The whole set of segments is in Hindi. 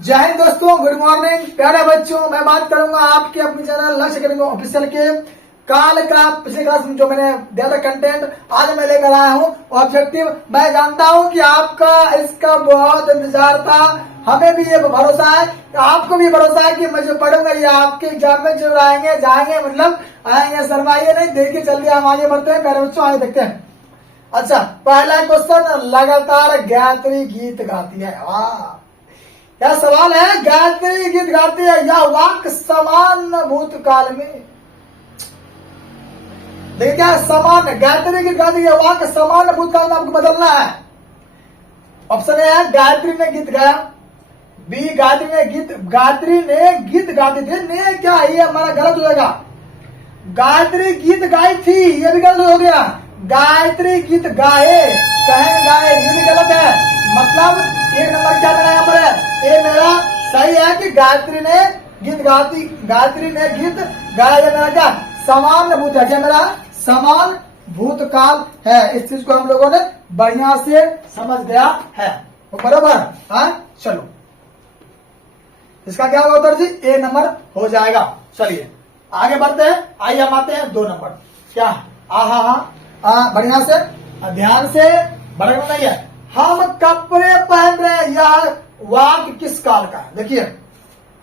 जय हिंद दोस्तों, गुड मॉर्निंग प्यारे बच्चों। मैं बात करूंगा आपके अपने चैनल लक्ष्य अकेडमी ऑफिशियल के काल का पिछले क्लास में जो मैंने दिया था कंटेंट, आज मैं लेकर आया हूं ऑब्जेक्टिव। मैं जानता हूं कि आपका इसका बहुत इंतजार था, हमें भी ये भरोसा है, आपको भी भरोसा है कि मैं जो पढ़ूंगा ये आपके एग्जाम में जरूर आएंगे, जाएंगे, मतलब आएंगे। शर्माइए नहीं, देखिए चलिए हम आगे बढ़ते हैं प्यारे बच्चों, आगे देखते हैं। अच्छा, पहला क्वेश्चन, लगातार गायत्री गीत गाती है। वाह, क्या सवाल है। गायत्री गीत गाती है या वाक्य समान भूतकाल में। देखिए क्या समान, गायत्री गीत गाती है, वाक्य समान भूतकाल में आपको बदलना है। ऑप्शन ए है गायत्री ने गीत गाया, बी गायत्री ने गीत गाती थी। ने क्या है, ये हमारा गलत हो जाएगा। गायत्री गीत गाई थी, ये भी गलत हो गया। गायत्री गीत गाए, कहें गाए, ये भी गलत है। मतलब एक नंबर क्या मेरा यहाँ पर है, ये मेरा सही है कि गायत्री ने गीत गाया। ये मेरा क्या समान भूत है, क्या मेरा समान भूतकाल है। इस चीज को हम लोगों ने बढ़िया से समझ गया है, तो बराबर। हाँ चलो, इसका क्या होगा उत्तर जी, ए नंबर हो जाएगा। चलिए आगे बढ़ते हैं, आइए हम आते हैं 2 नंबर। क्या बढ़िया से ध्यान से, बड़े नहीं है। हम कपड़े पहन रहे, यह वाक्य किस काल का है। देखिए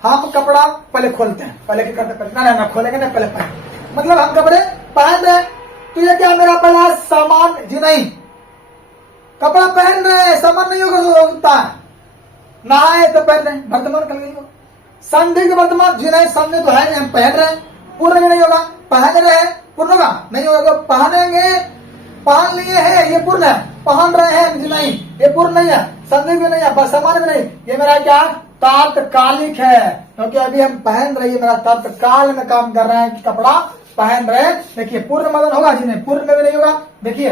हम कपड़ा पहले खोलते हैं, पहले क्या करते हैं, ना खोलेंगे ना, पहले पहन, मतलब हम कपड़े पहन रहे। तो ये क्या मेरा पहला सामान जी नहीं, कपड़ा पहन रहे, सामान नहीं होता है। नहाए तो पहन रहे, वर्तमान कल नहीं होगा। संधि के वर्तमान जी नहीं, संधि तो है नहीं, हम पहन रहे। पूर्ण भी नहीं होगा, पहन रहे, पूर्ण होगा नहीं होगा। पहनेंगे, पहन लिए हैं, ये पूर्ण है। पहन रहे हैं जी नहीं, ये पूर्ण नहीं है। संधि भी नहीं है, समान भी नहीं। ये मेरा क्या तात्कालिक है, क्योंकि अभी हम पहन रहे हैं, मेरा तत्काल में काम कर रहे हैं कि कपड़ा पहन रहे। देखिए पूर्ण मदन होगा जी नहीं, पूर्ण में भी नहीं होगा। देखिए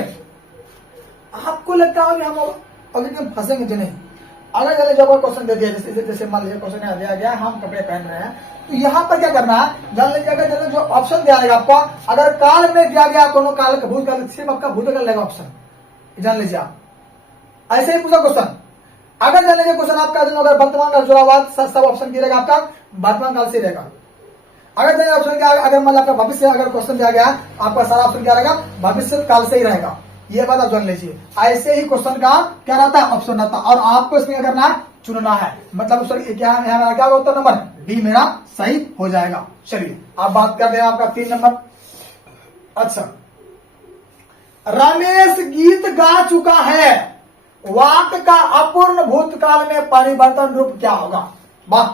आपको लगता है हम अभी फंसेंगे जी नहीं। अलग अलग जगह क्वेश्चन दे दिया, जैसे मान लीजिए क्वेश्चन दिया गया हम कपड़े पहन रहे हैं, तो यहाँ पर क्या करना है, जान लीजिए। अगर जो ऑप्शन दिया जाएगा आपको, अगर काल में दिया गया कोनो काल का भूतकाल, सिर्फ आपका भूतकाल लगेगा ऑप्शन, जान लीजिए आप। ऐसे ही पूछा क्वेश्चन, अगर जान लीजिए क्वेश्चन आपका जो अगर वर्तमान काल जुड़ा हुआ, सब ऑप्शन की रहेगा आपका वर्तमान काल से रहेगा। अगर जानिए ऑप्शन क्या, अगर मान आपका भविष्य अगर क्वेश्चन दिया गया, आपका सारा ऑप्शन क्या रहेगा, भविष्य काल से ही रहेगा। ये बात आप जान लीजिए। ऐसे ही क्वेश्चन का क्या रहता है, ऑप्शन रहता है, और आपको इसमें क्या करना है, चुनना है। मतलब क्या मेरा क्या होता है, नंबर डी मेरा सही हो जाएगा। चलिए आप बात करते हैं आपका 3 नंबर। अच्छा, रमेश गीत गा चुका है, वाक्य का अपूर्ण भूतकाल में परिवर्तन रूप क्या होगा। वाह,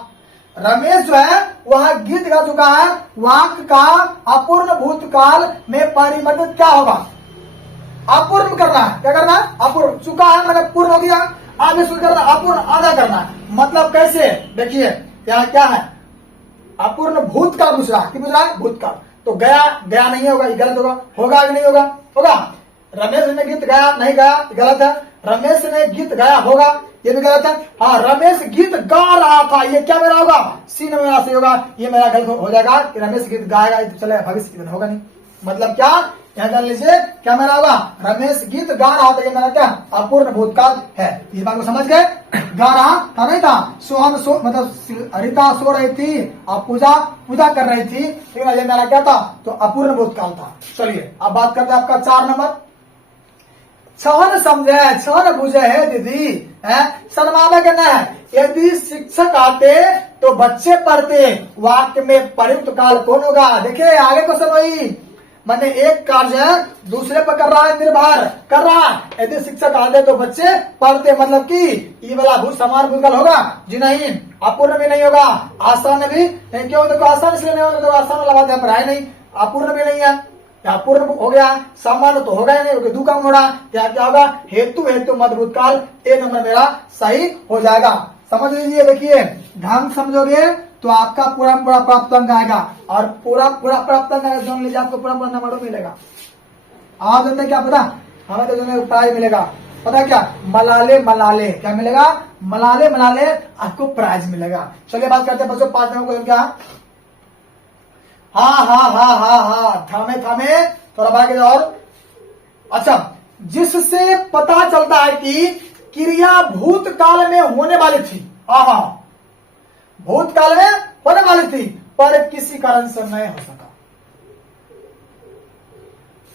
रमेश जो है वह गीत गा चुका है, वाक्य का अपूर्ण भूतकाल में परिवर्तन क्या होगा। अपूर्ण करना है, क्या करना है, अपूर्ण। चुका है मतलब पूर्ण हो गया, आगे शुरू करना, अपूर्ण आधा करना है। मतलब कैसे, देखिए यहाँ क्या है, अपूर्ण भूतकाल पूछ रहा है, क्या पूछ रहा है, भूतकाल। तो गया नहीं होगा, ये गलत होगा। होगा कि नहीं होगा, होगा। रमेश ने गीत गाया, नहीं गाया, गलत है। रमेश ने गीत गाया, होगा, ये भी गलत है। हाँ, रमेश गीत गा रहा था, ये क्या मेरा होगा, सी में मेरा सही होगा। ये मेरा गलत हो जाएगा कि रमेश गीत गाएगा, तो चले भविष्य में होगा नहीं। मतलब क्या, यहाँ जान लीजिए क्या मेरा होगा, रमेश गीत गा रहा था, ये मेरा क्या अपूर्ण भूतकाल है। इस बात को समझ गए। गा रहा था नहीं था, मतलब रीता सो रही थी और पूजा कर रही थी, ये मेरा क्या था, तो अपूर्ण भूतकाल था। चलिए अब बात करते हैं आपका 4 नंबर। छहन समझे छहन बुझे है दीदी है, सन्माना करना है। यदि शिक्षक आते तो बच्चे पढ़ते, वाक्य में प्रयुक्त काल कौन होगा। देखिए आगे क्वेश्चन वही, मैंने एक कार्य दूसरे पर कर रहा है, निर्भर कर रहा है। यदि शिक्षक आते तो बच्चे पढ़ते, मतलब कि ये वाला भूत समान भूतकाल होगा जी नहीं, अपूर्ण भी नहीं होगा, आसान भी नहीं। क्यों, देखो आसान इसलिए नहीं होगा, तो आसान वाला बात है, है नहीं। अपूर्ण भी नहीं है, अपूर्ण हो गया, सामान्य तो होगा ही नहीं, क्योंकि दो काम हो रहा। क्या होगा, हेतु मध्य भूतकाल। ए नंबर मेरा सही हो जाएगा। समझ लीजिए, देखिए ढंग समझोगे तो आपका पूरा प्राप्त अंक आएगा, और पूरा प्राप्त अंक आएगा, जान लीजिए आपको पूरा नंबर मिलेगा। आप जानते क्या पता, हमें तो प्राइज मिलेगा, पता क्या, मलाले क्या मिलेगा, मलाले आपको प्राइज मिलेगा। चलिए बात करते हैं बच्चों 5 नंबर को। क्या, हाँ, थामे थोड़ा भागे और। अच्छा, जिससे पता चलता है कि क्रिया भूतकाल में होने वाली थी। भूतकाल में होने वाली थी पर किसी कारण से नहीं हो सका।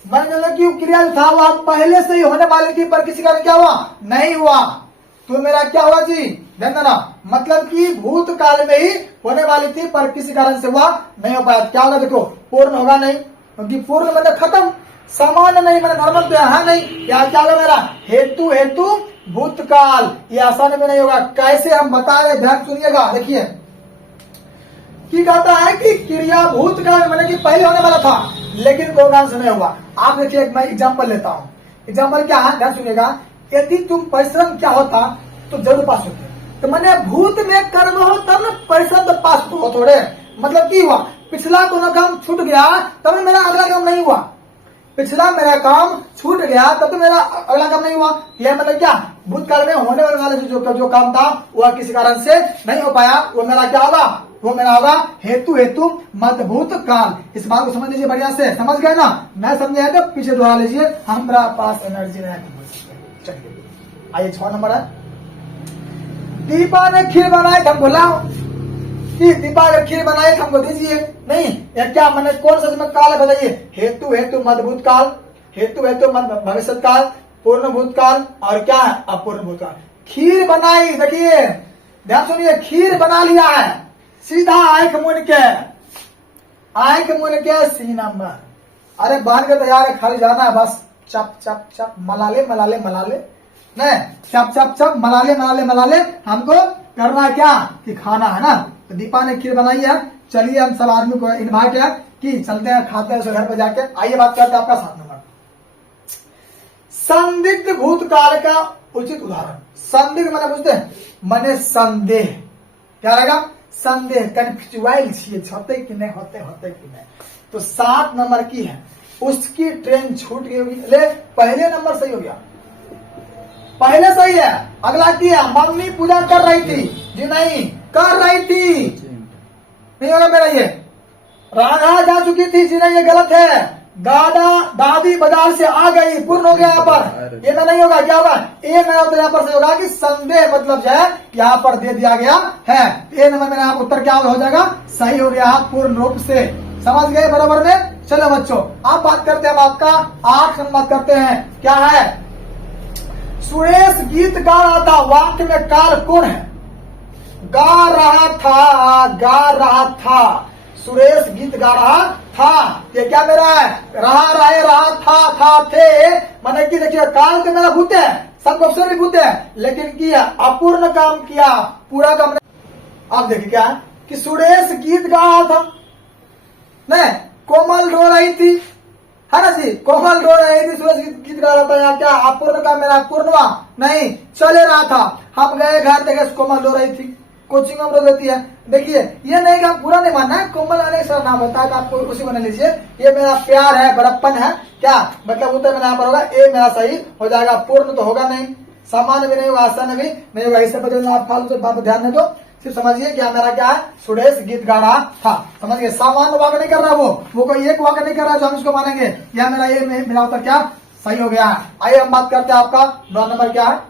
मान कि क्रिया था वह पहले से ही होने वाली थी पर किसी कारण क्या हुआ, नहीं हुआ। तो मेरा क्या हुआ जी, ध्यान देना, मतलब कि भूतकाल में ही होने वाली थी पर किसी कारण से वह नहीं हो पाया। क्या होगा देखो, पूर्ण होगा नहीं, क्योंकि पूर्ण मतलब खत्म, सामान्य नहीं मतलब नॉर्मल तो है नहीं। या क्या होगा मेरा हेतु हेतु भूतकाल, ये आसानी में नहीं होगा। कैसे हम बता रहे, ध्यान सुनिएगा। देखिए कि कहता है कि क्रिया भूतकाल मैंने कि पहले होने वाला था लेकिन कोई कारण से नहीं हुआ। आप देखिए एक मैं एग्जाम्पल लेता हूँ। एग्जाम्पल क्या है, ध्यान सुनिएगा। यदि तुम परिश्रम क्या होता तो जरूर पास होते, तो मैंने भूत में कर्म हो तब ना परिश्रम तो पास हो थोड़े, मतलब की हुआ पिछला कोनो काम छूट गया तब मेरा अगला काम नहीं हुआ, पिछला मेरा काम छूट गया तब तो मेरा अगला काम नहीं हुआ। यह मतलब क्या, भूतकाल में होने वाले जो काम था वह किसी कारण से नहीं हो पाया, वो मेरा क्या होगा, वो मेरा होगा हेतु हेतु मदभूत काल। इस बात को समझ लीजिए बढ़िया से, समझ गए ना, मैं समझे तो पीछे दोहरा लीजिए, हमारा पास एनर्जी नहीं है। चलिए आइए 6 नंबर है, दीपा ने खीर बनाई तो हमको लाओ, कि दीपा अगर खीर बनाए तो हमको दीजिए। नहीं, या क्या मैंने कौन सा इसमें काल है बताइए, हेतु हेतु मदभूत काल, हेतु हेतु भविष्य काल, पूर्ण भूतकाल और क्या है अपूर्ण भूतकाल। खीर बनाई, देखिए ध्यान सुनिए, खीर बना लिया है, सीधा आंख मुन के सी नंबर। अरे बाहर के तैयार है, खाली जाना है बस, चप चप चप मलाले मलाले मलाले, नहीं चप चप चप मलाले मलाले मलाले, हमको करना क्या कि खाना है ना। तो दीपा ने खीर बनाई है, चलिए हम सब आदमी को इन्वाइट है कि चलते हैं खाते हैं घर पे जाके। आइए बात करते हैं आपका 7 नंबर, संदिग्ध भूतकाल का उचित उदाहरण। संदिग्ध मैंने बुझते हैं, मैंने संदेह, क्या रहेगा संदेह, कन्फ्यूज होते कि नहीं होते कि नहीं। तो 7 नंबर की है, उसकी ट्रेन छूट गई होगी। ले पहले नंबर सही हो गया, पहले सही है। अगला किया, मम्मी पूजा कर रही थी जी, नहीं कर रही थी, नहीं होगा मेरा ये। राधा जा चुकी थी जी, नहीं ये गलत है। दादी बाजार से आ गई, पूर्ण हो गया यहाँ पर, ये मैं नहीं होगा। क्या होगा ए मेरा उत्तर यहाँ पर से होगा कि संदेह मतलब जो है यहाँ पर दे दिया गया है। ए नंबर मेरा यहाँ उत्तर क्या हो जाएगा, सही हो गया पूर्ण रूप से। समझ गए बराबर में। चलो बच्चों आप बात करते हैं, हम आपका 8 नंबर बात करते हैं। क्या है, सुरेश गीत गा रहा था, वाक्य में काल कौन है, गा रहा था, सुरेश गीत गा रहा था, ये क्या मेरा है, रहा था थे, मैंने की देखिए काल तो मेरा भूत है, सब ऑप्शन भी भूत है, लेकिन किया अपूर्ण काम किया, पूरा काम नहीं। अब देखिए क्या है कि सुरेश गीत गा रहा था, नहीं कोमल रो रही थी, है ना जी, कोमल रो रही थी, सुरेश गीत गा रहा था। यहाँ क्या अपूर्ण काम मेरा पूर्ण हुआ नहीं, चले रहा था। हम गए घर देखे कोमल रो रही थी, कोचिंग में देती है। देखिए ये नहीं कि आप पूरा नहीं मानना है, कोमल अनेक सारा नाम होता है, आपको उसी बना लीजिए। ये मेरा प्यार है, बड़प्पन है, क्या मतलब उत्तर मेरा यहाँ पर होगा ए मेरा सही हो जाएगा। पूर्ण तो होगा नहीं, सामान्य भी नहीं होगा, आसान भी नहीं होगा। इसे बदलना आप फालतू से बात ध्यान दो, सिर्फ समझिए क्या मेरा क्या है, सुरेश गीत गा रहा था। समझ गए, सामान्य वाक्य नहीं कर रहा, वो कोई एक वाक्य नहीं कर रहा जो हम इसको मानेंगे। यह मेरा ये मेरा उत्तर क्या सही हो गया है। आइए हम बात करते हैं आपका 9 नंबर क्या है,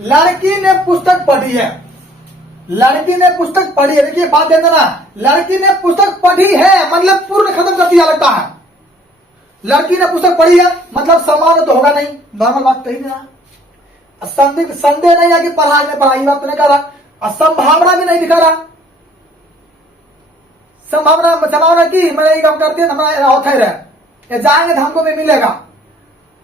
लड़की ने पुस्तक पढ़ी है, लड़की ने पुस्तक पढ़ी है। देखिए बात ध्यान देना, लड़की ने पुस्तक पढ़ी है मतलब पूर्ण खत्म कर दिया लगता है। लड़की ने पुस्तक पढ़ी है मतलब समान तो होगा नहीं, नॉर्मल बात कही नहीं। संदेह नहीं है कि पढ़ा ने पढ़ाई, बात तो नहीं कर रहा। संभावना भी नहीं दिखा रहा, संभावना की मैंने काम करते हैं हमारा ऑथर है, जाएंगे तो हमको भी मिलेगा।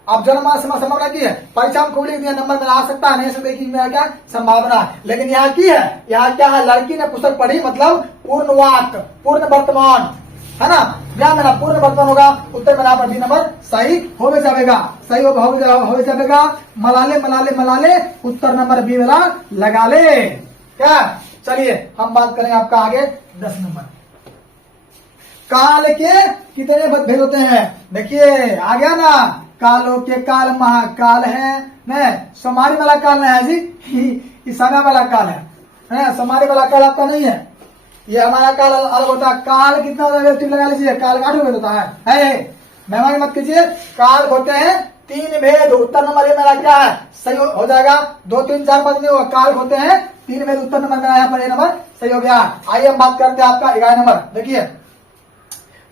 आप जन्म संभावना की है, परीक्षा में खूब लिख दिया, नंबर में आ सकता है, नहीं सकता कि मेरा क्या संभावना है। लेकिन यहाँ की है, यहाँ क्या है, लड़की ने पुस्तक पढ़ी मतलब पूर्ण वाक्य, पूर्ण वर्तमान, है ना। यहाँ मेरा पूर्ण वर्तमान होगा, उत्तर मेरा पर बी नंबर सही हो जाएगा, सही हो जाएगा। मलाले मलाले मलाले, उत्तर नंबर बी वाला लगा ले। क्या, चलिए हम बात करें आपका आगे 10 नंबर, काल के कितने भेद होते हैं। देखिए आ गया ना, कालों के काल महाकाल है, नहीं समारी वाला काल नहीं है जी, समय वाला काल है, समारी वाला काल आपका नहीं है। ये हमारा काल अलग होता है। काल कितना होता है, लगा लीजिए, काल 8 भेद होता है। मेहमान मत कीजिए, काल होते हैं तीन भेद, उत्तर नंबर ये मेरा क्या है, सही हो जाएगा। 2 3 4 5 नहीं होगा, कारक होते हैं, तीन भेद, उत्तर नंबर मेरा यहाँ पर ये नंबर सही हो गया। आइए हम बात करते हैं आपका 11 नंबर। देखिए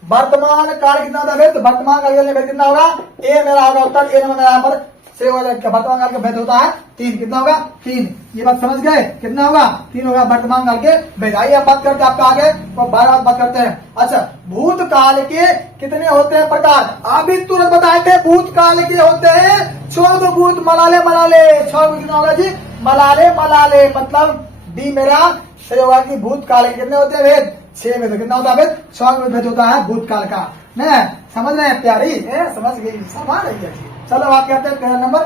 वर्तमान काल कितना होता है, वर्तमान काल भेद कितना होगा, ए मेरा होगा उत्तर, ए नंबर मेरा यहाँ पर सही हो जाएगा। वर्तमान काल का भेद होता है 3, कितना होगा 3, ये बात समझ गए, कितना होगा 3 होगा वर्तमान काल के भेद। आइए अब बात करते हैं आपका आगे, तो 12 बात करते हैं। अच्छा, भूतकाल के कितने होते हैं प्रकार, अभी तुरंत बताए थे, भूतकाल के होते हैं 14 भूत, मलाले मलाले, 6 कितना होगा जी, मलाले मलाले, मतलब डी मेरा सही होगा कि भूतकाल के कितने होते हैं भेद, 6 में, तो कितना होता है भेद, 6 में भेद होता है भूतकाल का। न समझ रहे हैं प्यारी, समझ गई, समझ रही है। चलो बात करते हैं 13 नंबर,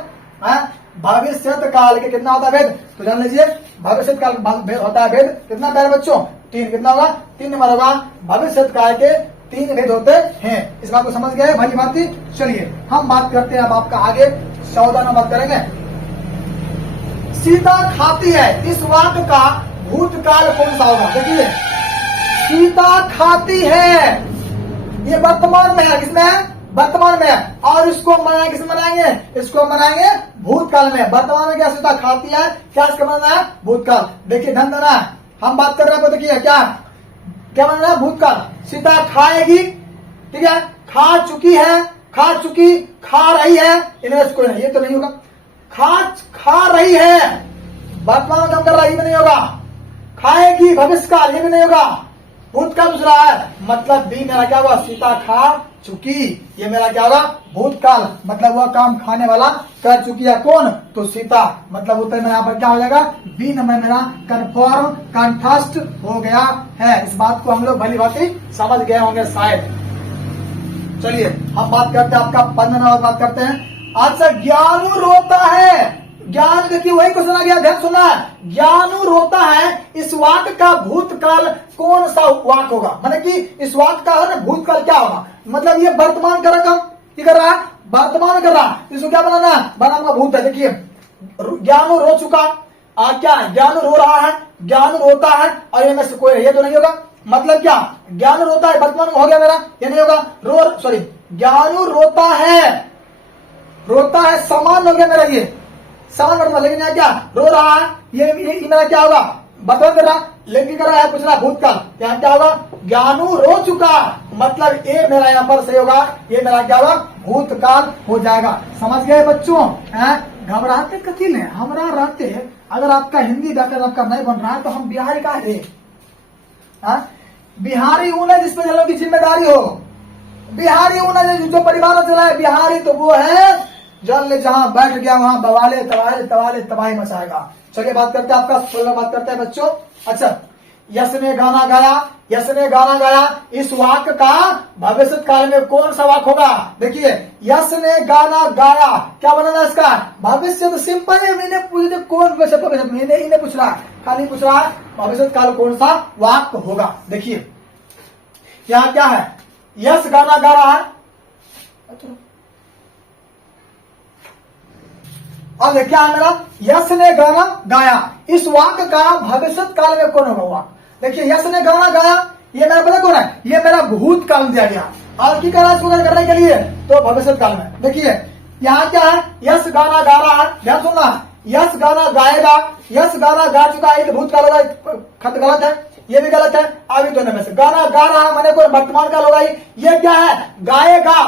भविष्य काल के कितना होता है भेद, तो जान लीजिए भविष्य काल भेद होता है भेद कितना प्यारे बच्चों, 3, कितना होगा 3 नंबर होगा, भविष्य काल के 3 भेद होते हैं। इस बात को समझ गए भली बात। चलिए हम बात करते हैं अब आपका आगे 14 नंबर करेंगे। सीता खाती है, इस वाक्य का भूतकाल कौन सा होगा। देखिए सीता खाती है, ये वर्तमान में है, किसमें है, वर्तमान में है, और इसको मनाएंगे, किसमें मनाएंगे, इसको मनाएंगे भूतकाल में। वर्तमान में क्या सीता खाती है, क्या इसका मनाना है भूतकाल। देखिए ध्यान देना है, हम बात कर रहे हैं, देखिए क्या क्या मनाना है भूतकाल, सीता खाएगी, ठीक है, खा चुकी है, खा चुकी, खा रही है, इनमें से कोई नहीं, ये तो नहीं होगा। खा रही है, वर्तमान में काम कर रहा है, ये भी नहीं होगा। खाएगी भविष्य काल, ये भी नहीं होगा। भूतकाल पूछ रहा है, मतलब बी मेरा क्या होगा, सीता खा चुकी, ये मेरा क्या होगा भूतकाल, मतलब वह काम खाने वाला कर चुकी है, कौन, तो सीता, मतलब उत्तर में यहाँ पर क्या हो जाएगा, बी नंबर मेरा कंफर्म कंठस्थ हो गया है। इस बात को हम लोग भली भांति समझ गए होंगे शायद। चलिए हम बात करते हैं आपका 15 नंबर बात करते हैं। अच्छा, ज्ञानू रोता है, ज्ञान, देखिए वही क्वेश्चन आ गया, ध्यान सुनना, ज्ञानू रोता है, इस वाक्य का भूतकाल कौन सा वाक्य होगा, मतलब कि इस वाक्य का है ना भूतकाल क्या होगा, मतलब ये वर्तमान कर रहा, क्या कर रहा है, वर्तमान कर रहा है, इसको क्या बनाना है, बनाना भूत है। देखिए ज्ञानू रो चुका, क्या ज्ञानू रो रहा है, ज्ञानू रोता है, और ये में से कोई ये तो नहीं होगा, मतलब क्या ज्ञानू रोता है वर्तमान हो गया मेरा, ये नहीं होगा, ज्ञानू रोता है, रोता है समान हो गया मेरा, ये समान वर्तमान, लेकिन यहाँ क्या रो रहा है, ये मेरा क्या होगा वर्तमान कर रहा, लेकिन कर रहा है पूछ रहा भूतकाल, यहाँ क्या होगा ज्ञानू रो चुका, मतलब ये मेरा यहाँ पर सही होगा, ये मेरा क्या होगा भूतकाल हो जाएगा। समझ गए बच्चों, घबराते कथी ने, हमरा रहते, अगर आपका हिंदी व्याकरण आपका नहीं बन रहा है तो हम बिहारी का है, बिहारी ऊन है जिसपे जनों की जिम्मेदारी हो, बिहारी ऊन है जो परिवार चला है, बिहारी तो वो है जल ले जहां बैठ गया वहां बवाले तवाले तवाले तबाही मचाएगा। चलिए बात करते हैं आपका 16 बात करते हैं बच्चों। अच्छा, यश ने गाना गाया, यश ने गाना गाया, इस वाक्य का भविष्य काल में कौन सा वाक्य होगा। देखिए यश ने गाना गाया, क्या बनाना इसका भविष्य, तो सिंपल है, मैंने पूछे कौन भविष्य, मैंने इन्हें पूछ रहा, खाली पूछ रहा है भविष्य काल कौन सा वाक्य होगा। देखिए यहाँ क्या है, यश गाना गा रहा है, अब क्या है मेरा, यश ने गाना गाया, इस वाक्य का भविष्य काल में कौन होगा। देखिए यश ने गाना गाया, ये मेरा पता कौन है, ये मेरा भूतकाल दिया गया, और की करा इसको करने के लिए तो भविष्य काल में। देखिए यहाँ क्या है, यश गाना गा रहा है, ध्यान सुनना, यश गाना गाएगा, यश गाना गा चुका है, भूतकाल होगा, खत गलत है, ये भी गलत है। अभी दोनों में से गाना गा रहा है मैंने कोई वर्तमान काल होगा, ये क्या है गाएगा,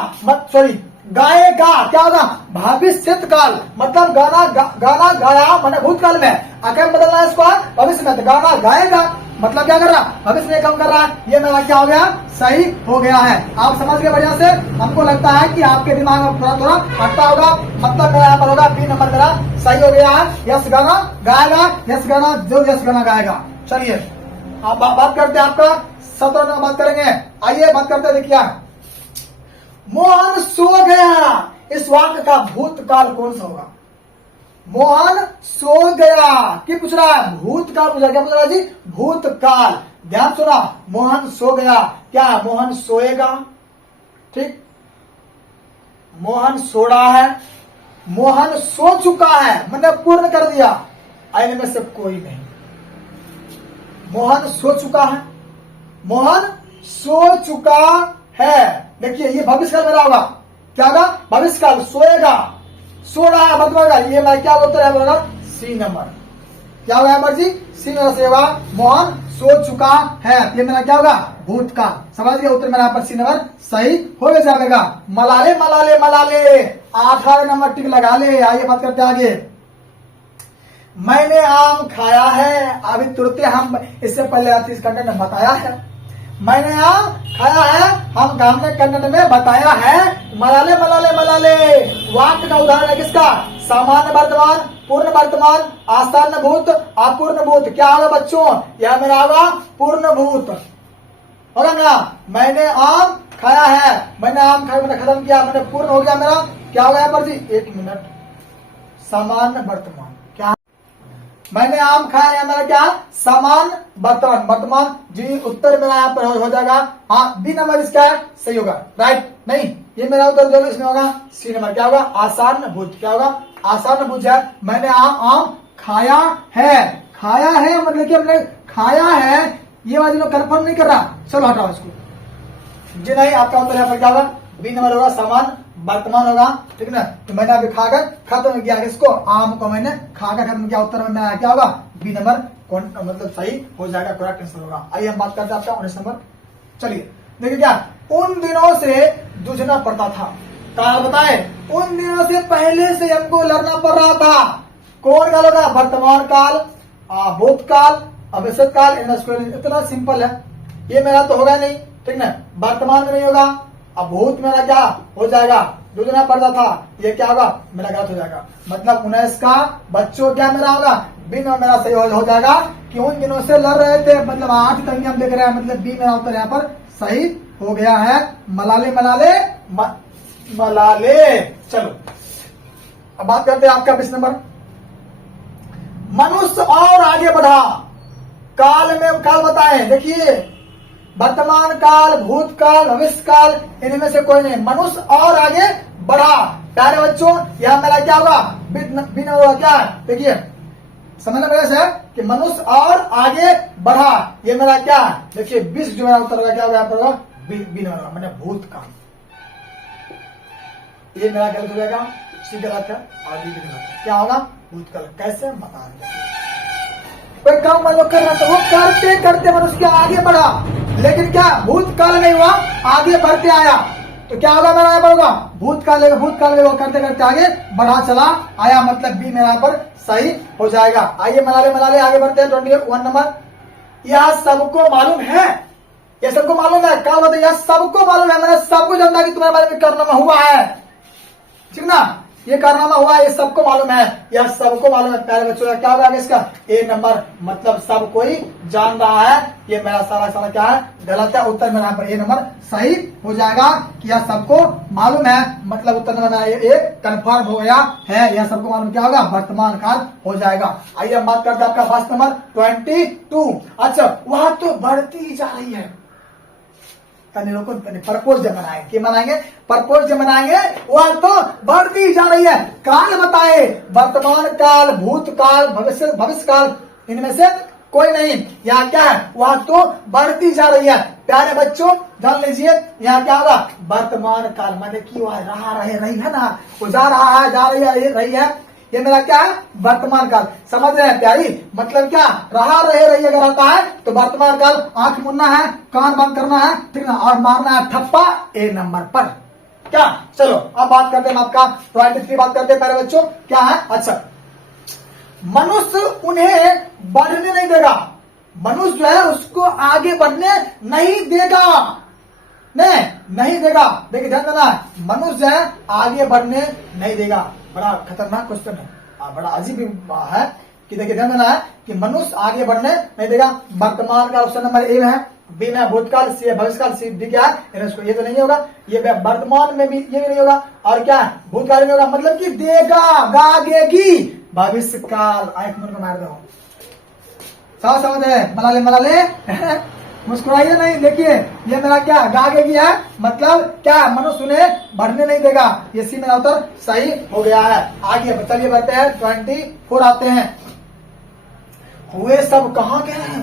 सॉरी गाएगा क्या होगा भविष्य काल, मतलब गाना गाया मैंने भूतकाल में, आगे बदलना है इसको भविष्य में, तो गाना गाएगा मतलब क्या कर रहा भविष्य में काम कर रहा है, ये मेरा क्या हो गया सही हो गया है। आप समझ गए बढ़िया से, हमको लगता है कि आपके दिमाग में थोड़ा थोड़ा हटता होगा, मतलब मेरा यहाँ पर होगा बी नंबर मेरा सही हो गया है। यश गाना गाएगा, यश गाना जो यश गाना गाएगा। चलिए आप बात करते हैं आपका 17 नंबर बात करेंगे। आइए बात करते हैं, देखिए मोहन सो गया, इस वाक्य का भूतकाल कौन सा होगा। मोहन सो गया, क्या पूछ रहा है भूतकाल पूछ रहा, क्या पूछ रहा जी भूतकाल। ध्यान सुना, मोहन सो गया, क्या मोहन सोएगा, ठीक, मोहन सो रहा है, मोहन सो चुका है, मैंने पूर्ण कर दिया, आइने में से कोई नहीं। मोहन सो चुका है, मोहन सो चुका है, देखिए ये भविष्य काल मेरा होगा, क्या होगा? भविष्य काल, सोएगा, सो रहा है वर्तमान काल, ये मैं क्या बोलता है बोलेगा? C number. क्या होगा यहाँ पर जी? सी नंबर से होगा मोहन सो चुका है, ये मेरा क्या होगा? भूतकाल। समझ गए? उत्तर मेरा यहाँ पर सी नंबर सही हो जाएगा। मलाले मलाले मलाले, 18 नंबर टिक लगा ले। आइए बात करते आगे। मैंने आम खाया है, अभी तुरंत हम इससे पहले 30 कंटेंट में बताया है। मैंने आम खाया है, हमने कंटेंट में बताया है। मलाले मलाले मलाले वाक्य का उदाहरण है किसका? सामान्य वर्तमान, पूर्ण वर्तमान, आसान्य भूत, अपूर्ण भूत। क्या होगा बच्चों? यह मेरा होगा पूर्ण भूत होगा मेरा। मैंने आम खाया है, मैंने आम खाया, मैंने खत्म किया, मैंने पूर्ण हो गया मेरा। क्या होगा यहाँ पर जी? 1 मिनट। सामान्य वर्तमान, क्या मैंने आम खाया है मेरा? क्या? सामान्य वर्तमान, वर्तमान जी। उत्तर मेरा यहाँ पर हो जाएगा हाँ, बी नंबर इसका है, सही होगा। राइट? नहीं, ये मेरा उत्तर जो इसमें होगा सी नंबर। क्या होगा? आसान भूत। क्या होगा? आसान भूत है। मैंने आम खाया है, खाया है मतलब कि हमने खाया है, ये बात लोग कंफर्म नहीं कर रहा। चलो हटाओ इसको जी। नहीं, आपका उत्तर यहाँ पर क्या होगा? बी नंबर होगा, समान वर्तमान होगा। ठीक है ना? तो मैंने अभी खाकर खत्म किया इसको, आम को मैंने खाकर खत्म किया। उत्तर में मेरा क्या होगा? बी नंबर मतलब सही हो जाएगा, करेक्ट आंसर होगा। आइए हम बात करते हैं आपका 19 नंबर। चलिए देखिए, क्या उन दिनों से जूझना पड़ता था। कहा बताए? उन दिनों से पहले से हमको लड़ना पड़ रहा था। कौन काल होगा? वर्तमान काल, भूतकाल, भविष्य काल, इतना सिंपल है। ये मेरा तो होगा नहीं, ठीक ना? वर्तमान में नहीं होगा, अब भूत मेरा क्या हो जाएगा? जूझना पड़ता था, ये क्या होगा? मेरा गलत हो जाएगा। मतलब 19 का बच्चों क्या मेरा होगा? बी नंबर मेरा सही हो जाएगा कि उन दिनों से लड़ रहे थे, मतलब 8 तक हम देख रहे हैं, मतलब बी मेरा उत्तर यहाँ पर सही हो गया है। मलाले मलाले मलाले। चलो अब बात करते हैं आपका 20 नंबर। मनुष्य और आगे बढ़ा। काल में काल बताएं, देखिए वर्तमान काल, भूतकाल, भविष्य काल, इनमें से कोई नहीं। मनुष्य और आगे बढ़ा। प्यारे बच्चों, यह मेरा क्या होगा? बिना होगा। क्या देखिए, समझना मेरे से कि मनुष्य और आगे बढ़ा, ये मेरा क्या है? देखिए 20 जो मेरा उत्तर होगा क्या होगा? यहाँ पर होगा बिना होगा, मैंने भूतकाल। ये मेरा गलत हो जाएगा, सी गलत है और बी गलत है। क्या होगा? भूतकाल। कैसे बता रहे? कोई काम मान लो कर रहा था, वो करते करते मनुष्य आगे बढ़ा, लेकिन क्या भूतकाल नहीं हुआ, आगे बढ़ते आया। तो क्या होगा मेरा? यहाँ पर होगा भूतकाल। भूतकाल में वो करते करते आगे बढ़ा चला आया, मतलब बी मेरा यहाँ पर सही हो जाएगा। आइए मलाले मलाले आगे बढ़ते हैं। 21 नंबर। यह सबको मालूम है, यह सबको मालूम है। क्या बताइए? यह सबको मालूम है, मैंने सबको जानता कि तुम्हारे बारे में कारनामा हुआ है, ठीक ना? ये कारनामा हुआ, ये सबको मालूम है, यह सबको मालूम है। प्यारे बच्चों, क्या होगा इसका? ए नंबर, मतलब सब कोई जान रहा है। ये मेरा सारा क्या है? गलत है। उत्तर मेरा यहाँ पर ए नंबर सही हो जाएगा कि यह सबको मालूम है, मतलब उत्तर मेरा ये कंफर्म हो गया है। यह सबको मालूम क्या होगा? वर्तमान काल हो जाएगा। आइए हम बात करते हैं आपका 5 नंबर 22। अच्छा, वह तो बढ़ती जा रही है। प्रपोज जब मनाएंगे, क्या मनाएंगे? प्रपोज जब मनाएंगे, वह तो बढ़ती जा रही है। काल बताए? वर्तमान काल, भूतकाल, भविष्य काल, इनमें से कोई नहीं। यहाँ क्या है? वह तो बढ़ती जा रही है। प्यारे बच्चों जान लीजिए, यहाँ क्या होगा? वर्तमान काल माने की वह रहा रहे रही है ना, वो जा रहा है, जा रही है, रही है, ये मेरा क्या है? वर्तमान काल। समझ रहे हैं प्यारी? मतलब क्या रहा रहे रही अगर आता है तो वर्तमान काल। आंख मुन्ना है, कान बंद करना है, ठीक ना, और मारना है ठप्पा ए नंबर पर। क्या? चलो अब बात करते हैं आपका 23 बात करते हैं प्यारे बच्चों। क्या है? अच्छा, मनुष्य उन्हें बढ़ने नहीं देगा। मनुष्य जो है उसको आगे बढ़ने नहीं देगा, नहीं देगा। देखिए ध्यान देना, मनुष्य है आगे बढ़ने नहीं देगा। बड़ा खतरनाक क्वेश्चन है, बड़ा अजीब है कि देखिए ध्यान देना है कि मनुष्य आगे बढ़ने नहीं देगा। वर्तमान का ऑप्शन नंबर ए है, बी में भूतकाल, सी है भविष्यकाल, सी डी क्या है? इसको ये तो नहीं होगा, ये वर्तमान में भी ये भी नहीं होगा, और क्या है? भूतकाल में होगा, मतलब कि देगा, गागेगी, भविष्य काल। आंख मन को मार दो, समझ है? मलाले मुस्कुराइए नहीं। देखिए ये मेरा क्या गागेगी है, मतलब क्या मनुष्य उन्हें बढ़ने नहीं देगा। ये सी मेरा उत्तर सही हो गया है। आगे चलिए बढ़ते हैं 24 आते हैं। वे सब कहाँ गए हैं?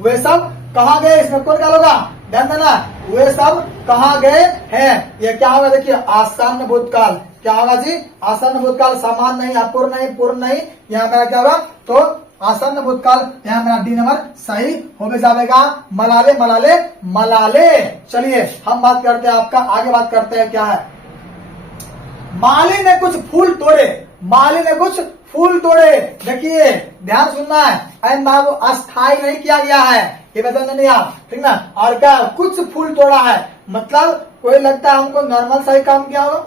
वे सब कहाँ गए? इसमें कौन क्या होगा? ध्यान देना, वे सब कहाँ गए हैं। ये क्या होगा देखिए, आसन्न भूतकाल। क्या होगा जी, आसन्न भूतकाल। समान नहीं, अपूर्ण नहीं, पूर्ण नहीं, यहाँ मेरा क्या होगा, तो आसन्न भूतकाल। यहाँ मेरा डी नंबर सही हो जाएगा। मलाले मलाले मलाले। चलिए हम बात करते हैं, आपका आगे बात करते हैं क्या है। माली ने कुछ फूल तोड़े, माली ने कुछ फूल तोड़े। देखिए ध्यान सुनना है, एन बाबू अस्थाई नहीं किया गया है, ये बताना नहीं आप, ठीक ना। और क्या, कुछ फूल तोड़ा है, मतलब कोई लगता है हमको नॉर्मल सही काम किया हो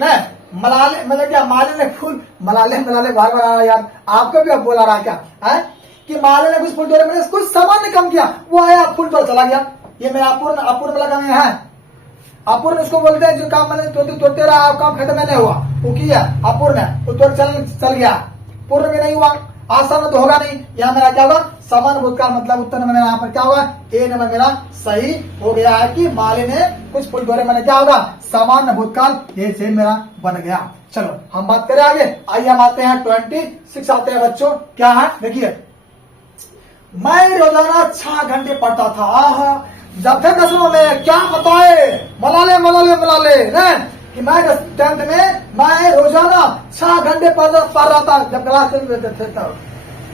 ना। मलाले मतलब क्या, माली ने फूल, मलाले मलाले बार बार यार, आपको भी अब बोला रहा क्या है कि माली ने कुछ फूल तोड़े, मैंने कुछ सामान्य काम किया, वो आया फूल तोड़ चला गया। ये मेरा अपूर्ण, अपूर्ण वाला काम है। अपूर्ण उसको बोलते हैं जो काम मैंने तोड़ते रहा, काम खत्म नहीं हुआ, वो किया अपूर्ण है, वो तोड़ चल गया। पूर्ण भी नहीं हुआ, आसान तो होगा नहीं। यहाँ मेरा क्या होगा, समान भूतकाल, मतलब उत्तर में मेरा यहाँ पर क्या होगा, ए नंबर मेरा सही हो गया है कि माली ने कुछ फूल तोड़े, मैंने क्या होगा, सामान्य भूतकाल, ये से मेरा बन गया। चलो हम बात करें आगे, आइए हम आते हैं 26 आते हैं बच्चों। क्या है देखिए, मैं रोजाना 6 घंटे पढ़ता था, जब थे 10वीं में क्या बताए, मलाले मलाले मलाले न, कि मैं 10th में मैं रोजाना 6 घंटे पढ़ रहा था, जब क्लास में थे तब।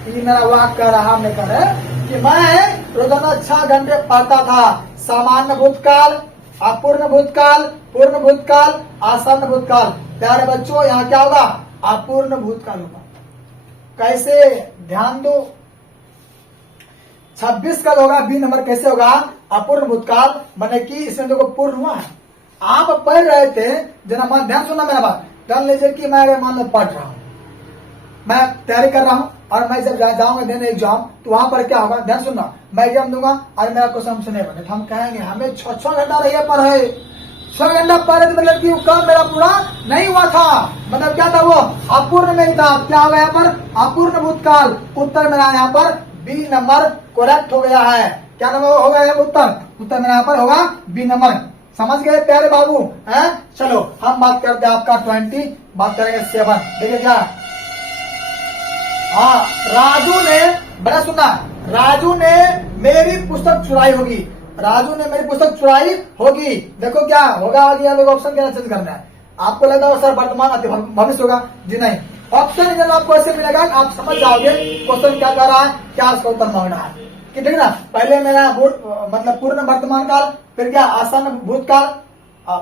ये मेरा वाक कर रहा, हमने कहा कि मैं रोजाना 6 घंटे पढ़ता था। सामान्य भूतकाल, अपूर्ण भूतकाल, पूर्ण भूतकाल, आसन्न भूतकाल। प्यारे बच्चों यहाँ क्या होगा, अपूर्ण भूतकाल होगा। कैसे, ध्यान दो, 26 का होगा बी नंबर, कैसे होगा, अपूर्ण भूतकाल, माने कि इसमें देखो पूर्ण हुआ है। आप पढ़ रहे थे, जना मान ध्यान सुनना मेरा बात, ध्यान लीजिए कि मैं मान लो पढ़ रहा हूं, मैं तैयारी कर रहा हूं, और मैं जब जाऊंगा देने एग्जाम, तो वहां पर क्या होगा, ध्यान सुनना, मैं एग्जाम दूंगा और मेरा क्वेश्चन हमसे नहीं बने, तो हम कहेंगे हमें 6 घंटा रहिए पढ़े, 6 घंटा पढ़े, तो मतलब कि काम मेरा पूरा नहीं हुआ था, मतलब क्या था, वो अपूर्ण में ही था। क्या होगा यहाँ पर, अपूर्ण भूतकाल। उत्तर मेरा यहाँ पर बी नंबर करेक्ट हो गया है। क्या नंबर होगा यहाँ उत्तर, उत्तर मेरा यहाँ पर होगा बी नंबर। समझ गए प्यारे बाबू हैं। चलो हम बात करते हैं आपका 20, बात करेंगे 7। देखिए क्या, हाँ, राजू ने, बड़ा सुनना, राजू ने मेरी पुस्तक चुराई होगी, राजू ने मेरी पुस्तक चुराई होगी। देखो क्या होगा, आगे लोग ऑप्शन क्या चेंज करना है। आपको लगता है सर वर्तमान भविष्य होगा, जी नहीं, ऑप्शन जब आपको ऐसे मिलेगा आप समझ जाओगे क्वेश्चन क्या कर रहा है, क्या उसका उत्तर मांग रहा है, ठीक है ना। पहले मेरा मतलब पूर्ण वर्तमान काल, फिर क्या आसन्न भूतकाल,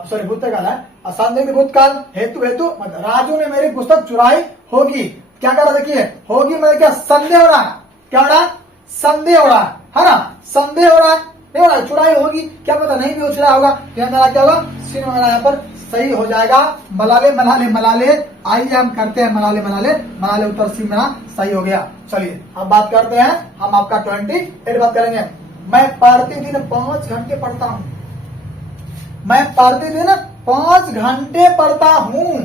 सॉरी भूतकाल है, असंदिग्ध भूतकाल, हेतु हेतु, मतलब राजू ने मेरी पुस्तक चुराई होगी। क्या कर रहा देखिए, होगी मतलब क्या, संदेह हो रहा है, क्या हो रहा है, संदेह हो रहा है ना, संदेह हो रहा है, नहीं हो रहा है, चुराई होगी, क्या पता नहीं भी चुराया होगा, क्या मेरा क्या होगा, सी मेरा यहाँ पर सही हो जाएगा। मलाले मलाले मलाले, आइए हम करते हैं मलाले मलाले मलाले, उत्तर सी मेरा सही हो गया। चलिए हम बात करते हैं, हम आपका 28 बात करेंगे। मैं प्रतिदिन 5 घंटे पढ़ता हूँ, मैं प्रतिदिन 5 घंटे पढ़ता हूँ।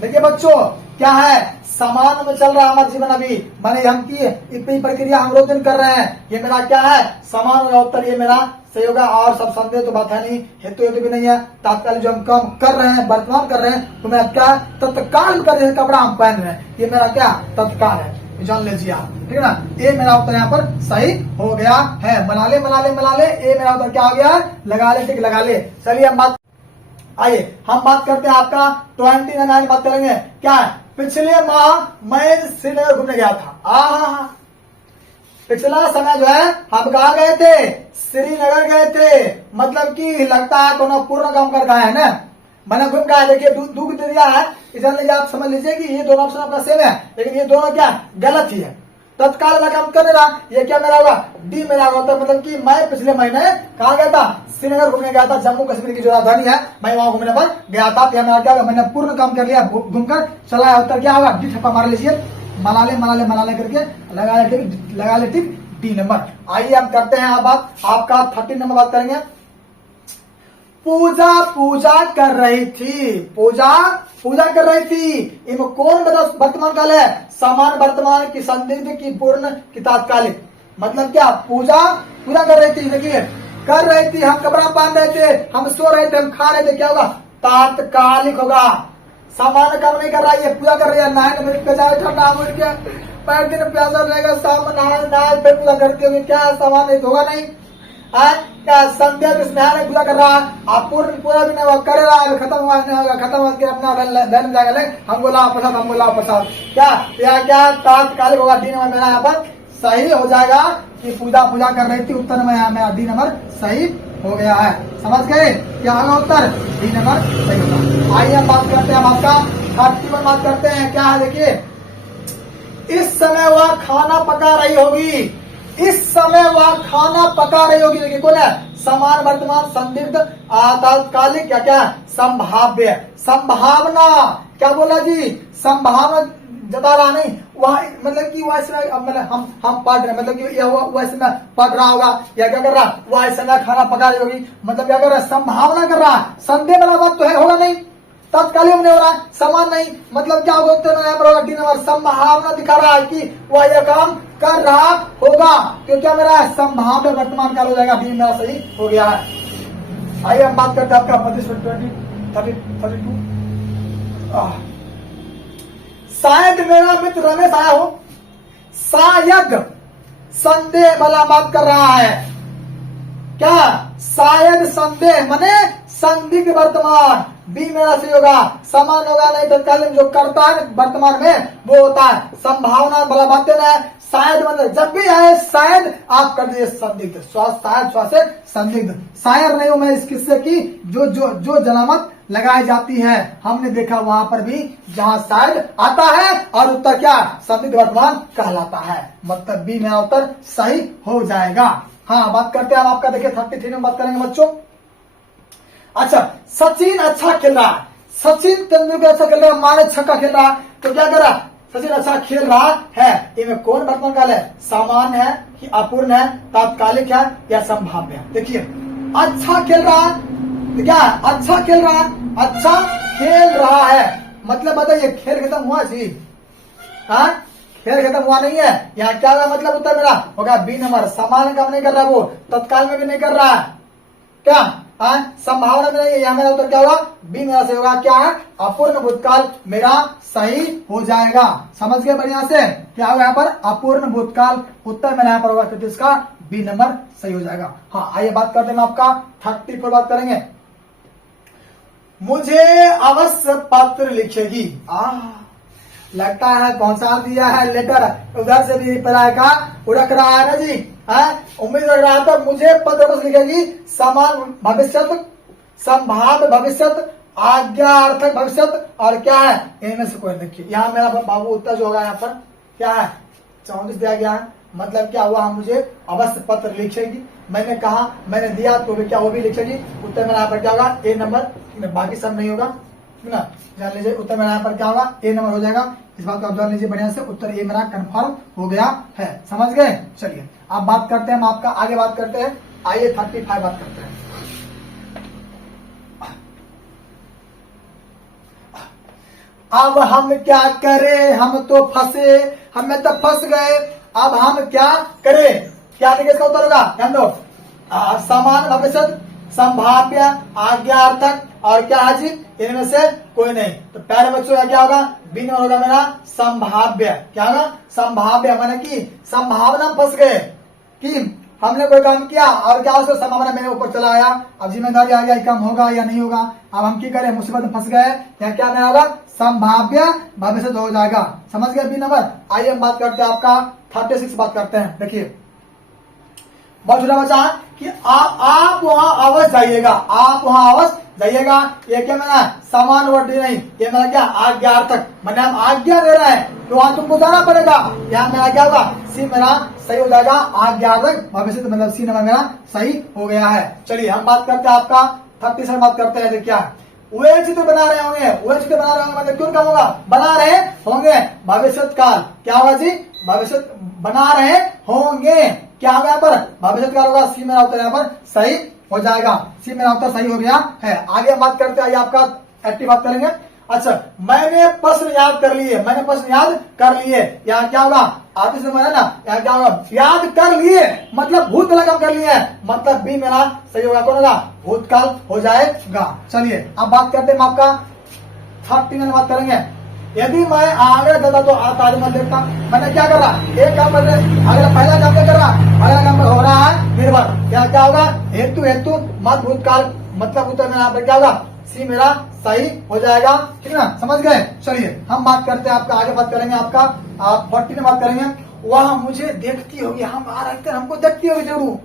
देखिए बच्चों क्या है, समान में चल रहा है हमारा जीवन अभी, माने हम की प्रक्रिया हम रोज दिन कर रहे हैं, ये मेरा क्या है, समान होगा उत्तर, ये मेरा सही होगा। और सब संदेह तो बात है नहीं, हेतु हेतु भी नहीं है, तात्कालिक जो हम काम कर रहे हैं, वर्तमान कर रहे हैं, तो मेरा क्या, तत्काल कर रहे हैं, कपड़ा हम पहन रहे हैं, ये मेरा क्या, तत्काल है, जान लीजिए आप, ठीक है ना। ये मेरा उत्तर यहाँ पर सही हो गया है। मनाले मनाले मनाले, ये मेरा उत्तर क्या हो गया है, लगा ले, ठीक लगा ले। चलिए हम बात, आइए हम बात करते हैं आपका 29 बात करेंगे। क्या है, पिछले माह मैं श्रीनगर घूमने गया था। पिछला समय जो है हम कहा गए थे, श्रीनगर गए थे, मतलब कि लगता है कोनो पूर्ण काम कर गए है ना, मैंने घूम गया। देखिए दुख दिया है, इसलिए आप समझ लीजिए कि ये दोनों ऑप्शन आपका सेम है, लेकिन ये दोनों क्या गलत ही है। तत्काल वाला काम कर रहा, ये क्या मेरा होगा, डी मेरा होगा। मतलब कि मैं पिछले महीने कहा गया था, श्रीनगर घूमने गया था, जम्मू कश्मीर की जो राजधानी है, मैं वहां घूमने पर गया था। मेरा क्या होगा, मैंने पूर्ण काम कर लिया, घूमकर चला है। उत्तर क्या होगा, डी ठप्पा मार लीजिए, मलाले मलाले मलाले करके लगा ले टिक डी नंबर। आइए हम करते हैं बात, आपका 30 नंबर बात करेंगे। पूजा पूजा कर रही थी, पूजा पूजा कर रही थी, इनमें कौन वर्तमान काल है, समान वर्तमान की, संदिग्ध की, पूर्ण की, तात्कालिक। मतलब क्या, पूजा पूजा कर रही थी, देखिए कर रही थी, हम कपड़ा पहन रहे थे, हम सो रहे थे, हम खा रहे थे, क्या होगा, तात्कालिक होगा। सामान्य काम नहीं कर रहा है, पूजा कर रही है, नहाए मिनट पे जाए, ठंडा उठ के पैर दिन प्यासा रहेगा, शाम नहाए फिर पूजा करते होंगे, क्या सामान्य होगा नहीं। है क्या संध्या स्नेहा नहीं पूजा कर रहा है, आप पूरा भी नहीं कर रहा है, खत्म हुआ नहीं होगा, खत्म होकर अपना धन जाएगा, ले हमको लाओ प्रसाद, हमको लाओ प्रसाद, क्या यह क्या तात्कालिक होगा, डी नंबर मेरा यहाँ पर सही हो जाएगा कि पूजा कर रही थी, उत्तर में यहाँ मेरा डी नंबर सही हो गया है। समझ गए क्या होगा उत्तर, डी नंबर सही होगा। आइए हम बात करते हैं, हम आपका 31 बात करते हैं, क्या है देखिए, इस समय वह खाना पका रही होगी, इस समय वह खाना पका रही होगी, देखिए कौन है, समान वर्तमान संदिग्ध तात्कालिक क्या क्या संभाव्य, संभावना क्या बोला जी, संभावना जता रहा नहीं, वह मतलब कि वह समय मतलब हम पढ़ रहे, मतलब कि वह समय पढ़ रहा होगा या क्या कर रहा, वह समय खाना पका रही होगी, मतलब क्या कर रहा है, संभावना कर रहा है, संदेह वाला बात तो है होगा नहीं, तत्कालिक नहीं हो रहा है, समान नहीं, मतलब क्या होगा उत्तर में यहाँ पर होगा डी नंबर, संभावना दिखा रहा है कि वह यह काम कर रहा होगा, क्यों क्या मेरा है, संभाव्य वर्तमान काल हो जाएगा, डी मेरा सही हो गया है। आइए हम बात करते हैं आपका 32 शायद मेरा मित्र रमेश आया हो, शायद संदेह वाला बात कर रहा है, क्या शायद संदेह माने संदिग्ध वर्तमान, बी मेरा सही होगा, समान होगा नहीं तत्कालीन जो करता है वर्तमान में वो होता है, संभावना वाला बात है, शायद मतलब जब भी आए शायद आप कर दीजिए संदिग्ध, शायद से संदिग्ध, शायर नहीं हूं मैं इस किस्से की जो जलामत लगाई जाती है, हमने देखा वहां पर भी जहां शायद आता है और उत्तर क्या संदिग्ध वर्तमान कहलाता है, मतलब बी मेरा उत्तर सही हो जाएगा। हाँ बात करते हैं हम आपका, देखिए 33 में बात करेंगे बच्चों। अच्छा सचिन अच्छा खेल रहा है, सचिन तेंदुलकर अच्छा खेल रहा है, माने छक्का खेल रहा है, तो क्या कर रहा, सचिन अच्छा खेल रहा है, इनमें कौन वर्तमान काल है, सामान्य है कि अपूर्ण है, तात्कालिक है या संभाव्य है। देखिए अच्छा खेल रहा है, क्या अच्छा खेल रहा है, अच्छा खेल रहा है मतलब बताइए खेल खत्म हुआ जी, हाँ खेल खत्म हुआ नहीं है, यहाँ क्या है मतलब उत्तर मेरा होगा बी नंबर, सामान्य काम नहीं कर रहा, वो तत्काल में भी नहीं कर रहा है, क्या संभावना में नहीं है, यहाँ मेरा उत्तर क्या होगा, बी मेरा सही होगा, क्या है अपूर्ण भूतकाल मेरा सही हो जाएगा। समझ गए बढ़िया से, क्या होगा यहाँ पर अपूर्ण भूतकाल, उत्तर मेरा यहाँ पर होगा तो इसका बी नंबर सही हो जाएगा। हाँ आइए बात करते हैं आपका 34 बात करेंगे, मुझे अवश्य पत्र लिखेगी, लगता है पहुंचा दिया है लेटर, उधर से भी पढ़ाई का उड़क रहा है ना जी, उम्मीद रख रहा था मुझे पत्र बस लिखेगी, समान भविष्यत, संभाव्य भविष्यत, आज्ञार्थक भविष्यत और क्या है इनमें से कोई देखिए, यहाँ मेरा बाबू उत्तर जो होगा यहाँ पर क्या है 34 दिया गया है, मतलब क्या हुआ, मुझे अवश्य पत्र लिखेगी, मैंने कहा मैंने दिया तो भी क्या वो भी लिखेगी, उत्तर मेरा यहाँ पर क्या होगा ए नंबर, बाकी सब नहीं होगा ना, जान लीजिए उत्तर मेरा यहाँ पर क्या होगा ए नंबर हो जाएगा, इस बात को आप जान लीजिए बढ़िया से, उत्तर ए मेरा कंफर्म हो गया है। समझ गए, चलिए अब बात करते हैं हम आपका, आगे बात करते हैं, आइए 35 बात करते हैं। अब हम क्या करें, हम तो फंसे, हमें तो फंस गए, अब हम क्या करें, क्या देखिए इसका उत्तर होगा, ध्यान दो, समान भविष्य, संभाव्य, आज्ञार्थक और क्या है जी इनमें से कोई नहीं, तो पहले बच्चों क्या होगा, बी नंबर होगा मेरा संभाव्य, क्या होगा संभाव्य, माने कि संभावना फंस गए कि हमने कोई काम किया और क्या उससे संभावना मेरे ऊपर चला आया, अब जिम्मेदारी आ गया काम होगा या नहीं होगा, अब हम क्या करें, मुसीबत में फंस गए, या क्या मेरा होगा संभाव्य भविष्य हो जाएगा। समझ गए बी नंबर। आइए हम बात करते हैं आपका 36 बात करते हैं, देखिए बहुत छोटा बच्चा कि आप वहां अवश्य जाइएगा, आप वहां अवश्य जाइएगा, ये क्या मेरा समान वर्ड नहीं, ये मेरा क्या आज्ञार्थक, मैंने हम आज्ञा दे रहे हैं तो वहां तुमको जाना पड़ेगा, यहाँ मेरा क्या होगा सी मेरा सही हो जाएगा, आज्ञार्थक भविष्य मतलब सी नंबर मेरा सही हो गया है। चलिए हम बात करते हैं आपका 37 बात करते हैं, क्या वे चित्र बना रहे होंगे, वे चित्र बना रहे होंगे मतलब क्यों काम होगा, बना रहे होंगे भविष्य काल, क्या होगा जी भविष्य बना रहे होंगे, क्या होगा यहाँ पर भविष्य काल होगा, सी मेरा उत्तर यहाँ पर सही हो जाएगा, सी मेरा उत्तर सही हो गया है। आगे बात करते हैं, आपका 80 बात करेंगे। अच्छा मैंने प्रश्न याद कर लिए, मैंने प्रश्न याद कर लिए, यहाँ क्या होगा आते समय है ना, यहाँ क्या होगा याद कर लिए मतलब भूतकाल काम कर लिए, मतलब बी मेरा सही होगा, कौन होगा भूतकाल हो जाएगा। चलिए अब बात करते हैं, हम आपका 39 बात करेंगे, यदि मैं आगे जाता तो ताजमहल देखता, मैंने क्या कर रहा एक काम कर रहे, अगला पहला काम क्या कर रहा, अगला काम हो रहा है निर्भर, क्या क्या होगा हेतु हेतु मत भूतकाल, मतलब उत्तर में यहाँ पर क्या होगा सी मेरा सही हो जाएगा। ठीक है ना, समझ गए। चलिए हम बात करते हैं आपका, आगे बात करेंगे आपका 40 में बात करेंगे। वह मुझे देखती होगी, हम हमको देखती होगी, जरूर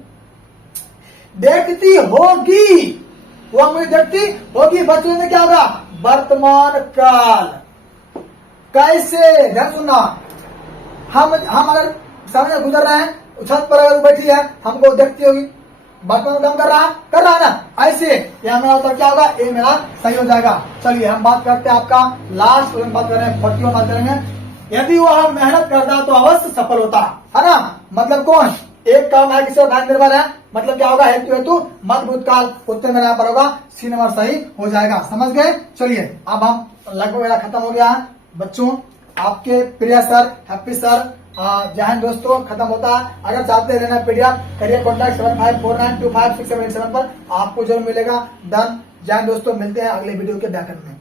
देखती होगी, वह मुझे देखती होगी। बच्चों में क्या होगा वर्तमान काल। कैसे, ध्यान सुनना, हम अगर सामने गुजर रहे हैं, छत पर अगर बैठी है हमको देखती होगी, वर्तमान काम कर रहा है ना, ऐसे यहाँ मेरा उत्तर क्या होगा ए मेरा सही हो जाएगा। चलिए हम बात करते हैं आपका लास्ट क्वेश्चन, बात करें 40 बात करेंगे। यदि वह मेहनत करता तो अवश्य सफल होता, है ना, मतलब कौन एक काम है, किसी पर निर्भर है, मतलब क्या होगा हेतु हेतु मत भूतकाल, उत्तर मेरा यहाँ पर होगा सी नंबर सही हो जाएगा। समझ गए। चलिए अब हम लगभग मेरा खत्म हो गया है बच्चों, आपके प्रिय सर हैप्पी सर जय हिंद दोस्तों खत्म होता है। अगर चाहते रहना पीडीएफ करिए कॉन्टैक्ट 7549256787 पर, आपको जरूर मिलेगा। डन। जय हिंद दोस्तों, मिलते हैं अगले वीडियो के व्याकरण में।